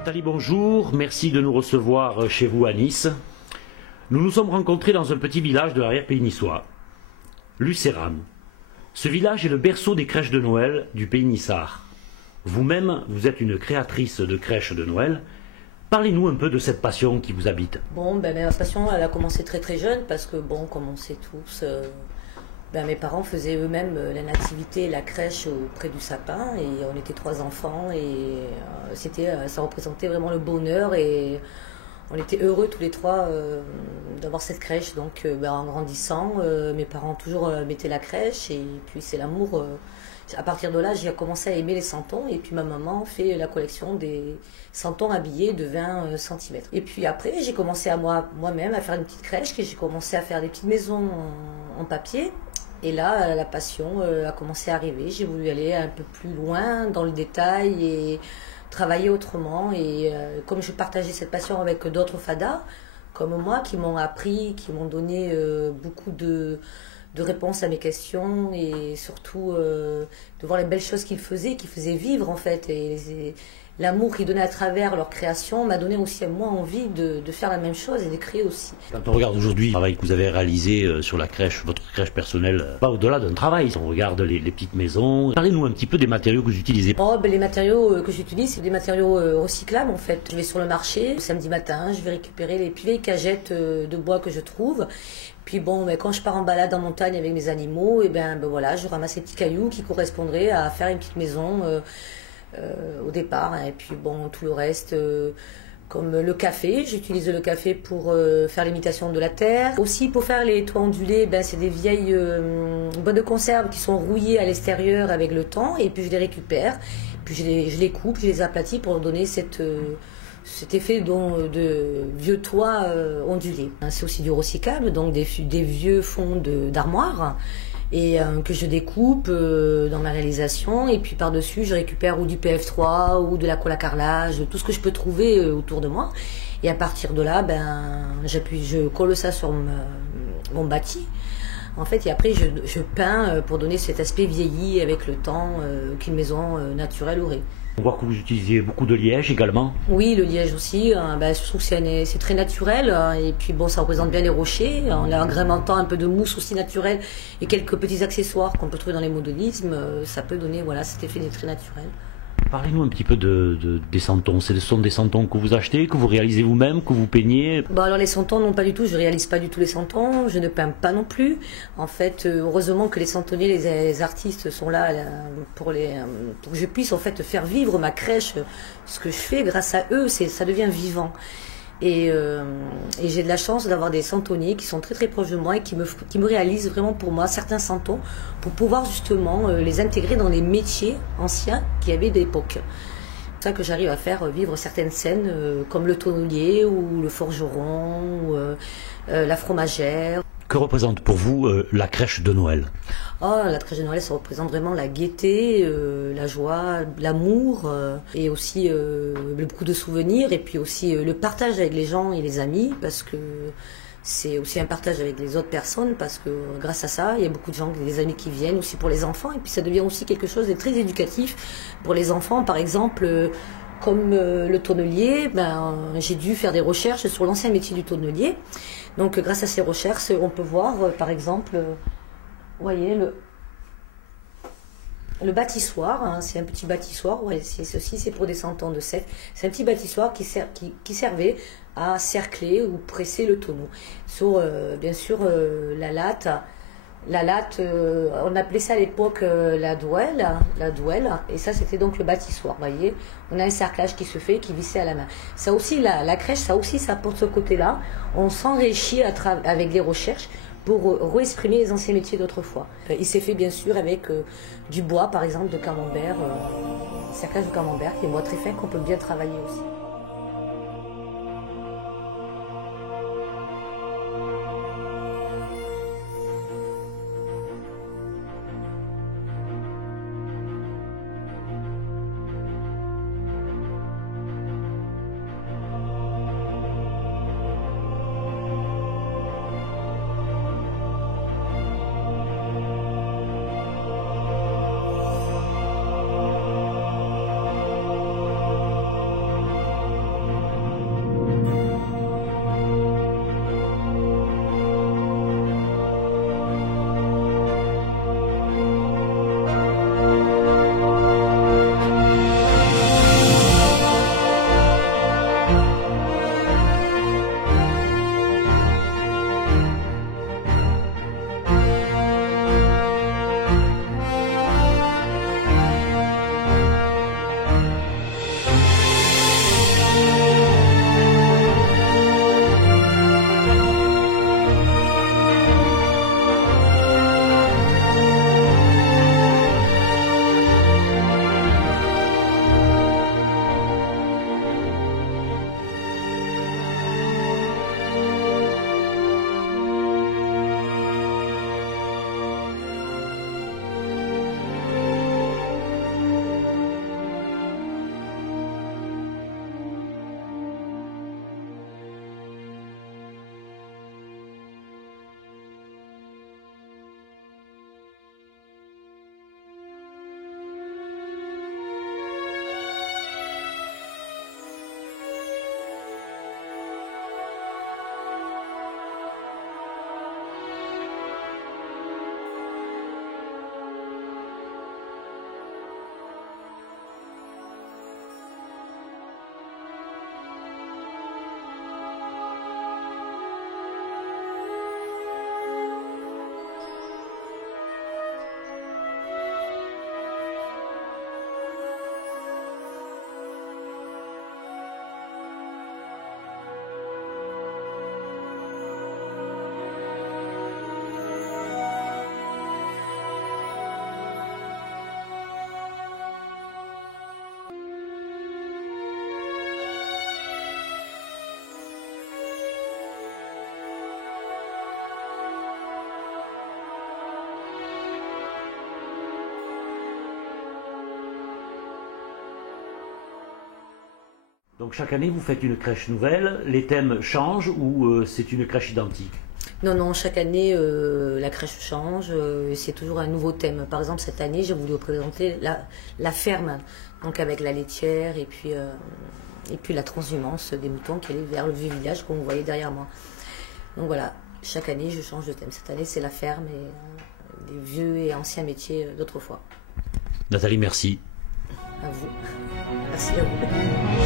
Nathalie, bonjour. Merci de nous recevoir chez vous à Nice. Nous nous sommes rencontrés dans un petit village de l'arrière-pays niçois, Lucéram. Ce village est le berceau des crèches de Noël du pays niçard. Vous-même, vous êtes une créatrice de crèches de Noël. Parlez-nous un peu de cette passion qui vous habite. Ma passion, elle a commencé très très jeune parce que, comme on sait tous, mes parents faisaient eux-mêmes la nativité et la crèche auprès du sapin et on était 3 enfants et ça représentait vraiment le bonheur et on était heureux tous les 3 d'avoir cette crèche. Donc en grandissant, mes parents toujours mettaient la crèche et puis c'est l'amour. À partir de là, j'ai commencé à aimer les santons et puis ma maman fait la collection des santons habillés de 20 cm. Et puis après, j'ai commencé à moi-même à faire une petite crèche, j'ai commencé à faire des petites maisons en papier. Et là, la passion a commencé à arriver. J'ai voulu aller un peu plus loin dans le détail et travailler autrement. Et comme je partageais cette passion avec d'autres fadas, comme moi, qui m'ont appris, qui m'ont donné beaucoup de réponses à mes questions et surtout de voir les belles choses qu'ils faisaient vivre en fait. Et l'amour qu'ils donnaient à travers leur création m'a donné aussi à moi envie de faire la même chose et de créer aussi. Quand on regarde aujourd'hui le travail que vous avez réalisé sur la crèche, votre crèche personnelle, pas au-delà d'un travail, on regarde les petites maisons. Parlez-nous un petit peu des matériaux que vous utilisez. Les matériaux que j'utilise, c'est des matériaux recyclables en fait. Je vais sur le marché le samedi matin, je vais récupérer les plus vieilles cagettes de bois que je trouve. Puis quand je pars en balade en montagne avec mes animaux, je ramasse ces petits cailloux qui correspondraient à faire une petite maison au départ. Et puis tout le reste, comme le café, j'utilise le café pour faire l'imitation de la terre. Aussi pour faire les toits ondulés, c'est des vieilles boîtes de conserve qui sont rouillées à l'extérieur avec le temps. Et puis je les récupère, puis je les coupe, je les aplatis pour donner cet effet de vieux toits ondulés. C'est aussi du recyclable, donc des vieux fonds d'armoire et que je découpe dans ma réalisation. Et puis par-dessus, je récupère ou du PF3 ou de la colle à carrelage, tout ce que je peux trouver autour de moi. Et à partir de là, je colle ça sur mon bâti. En fait, et après, je peins pour donner cet aspect vieilli avec le temps qu'une maison naturelle aurait. On voit que vous utilisez beaucoup de liège également. Oui, le liège aussi. Je trouve que c'est très naturel. Et puis ça représente bien les rochers. En agrémentant un peu de mousse aussi naturelle et quelques petits accessoires qu'on peut trouver dans les modélismes, ça peut donner cet effet très naturel. Parlez-nous un petit peu des santons. Ce sont des santons que vous achetez, que vous réalisez vous-même, que vous peignez? Alors les santons, non pas du tout. Je réalise pas du tout les santons. Je ne peins pas non plus. En fait, heureusement que les santonniers, les artistes sont là pour que je puisse en fait faire vivre ma crèche. Ce que je fais, grâce à eux, ça devient vivant. Et j'ai de la chance d'avoir des santonniers qui sont très très proches de moi et qui me réalisent vraiment pour moi certains santons pour pouvoir justement les intégrer dans les métiers anciens qu'il y avait d'époque. C'est ça que j'arrive à faire vivre certaines scènes comme le tonnelier ou le forgeron ou la fromagère. Que représente pour vous la crèche de Noël? La crèche de Noël, ça représente vraiment la gaieté, la joie, l'amour et aussi beaucoup de souvenirs et puis aussi le partage avec les gens et les amis parce que c'est aussi un partage avec les autres personnes parce que grâce à ça, il y a beaucoup de gens, des amis qui viennent aussi pour les enfants et puis ça devient aussi quelque chose de très éducatif pour les enfants. Par exemple, comme le tonnelier, j'ai dû faire des recherches sur l'ancien métier du tonnelier. Donc grâce à ces recherches, on peut voir par exemple, vous voyez le bâtissoir, c'est un petit bâtissoir, ceci c'est pour des santons de sève. C'est un petit bâtissoir qui servait à cercler ou presser le tonneau. Sur bien sûr la latte, on appelait ça à l'époque la douelle, et ça c'était donc le bâtissoir, vous voyez. On a un cerclage qui se fait, qui vissait à la main. Ça aussi, la crèche, ça apporte ce côté-là. On s'enrichit avec les recherches pour réexprimer les anciens métiers d'autrefois. Il s'est fait bien sûr avec du bois, par exemple, de camembert, cerclage de camembert, qui est un bois très fin qu'on peut bien travailler aussi. Donc chaque année, vous faites une crèche nouvelle, les thèmes changent ou c'est une crèche identique? Non, non, chaque année, la crèche change, c'est toujours un nouveau thème. Par exemple, cette année, j'ai voulu représenter la ferme, donc avec la laitière et puis la transhumance des moutons qui allaient vers le vieux village, comme vous voyez derrière moi. Donc voilà, chaque année, je change de thème. Cette année, c'est la ferme et les vieux et anciens métiers d'autrefois. Nathalie, merci. À vous. Merci à vous.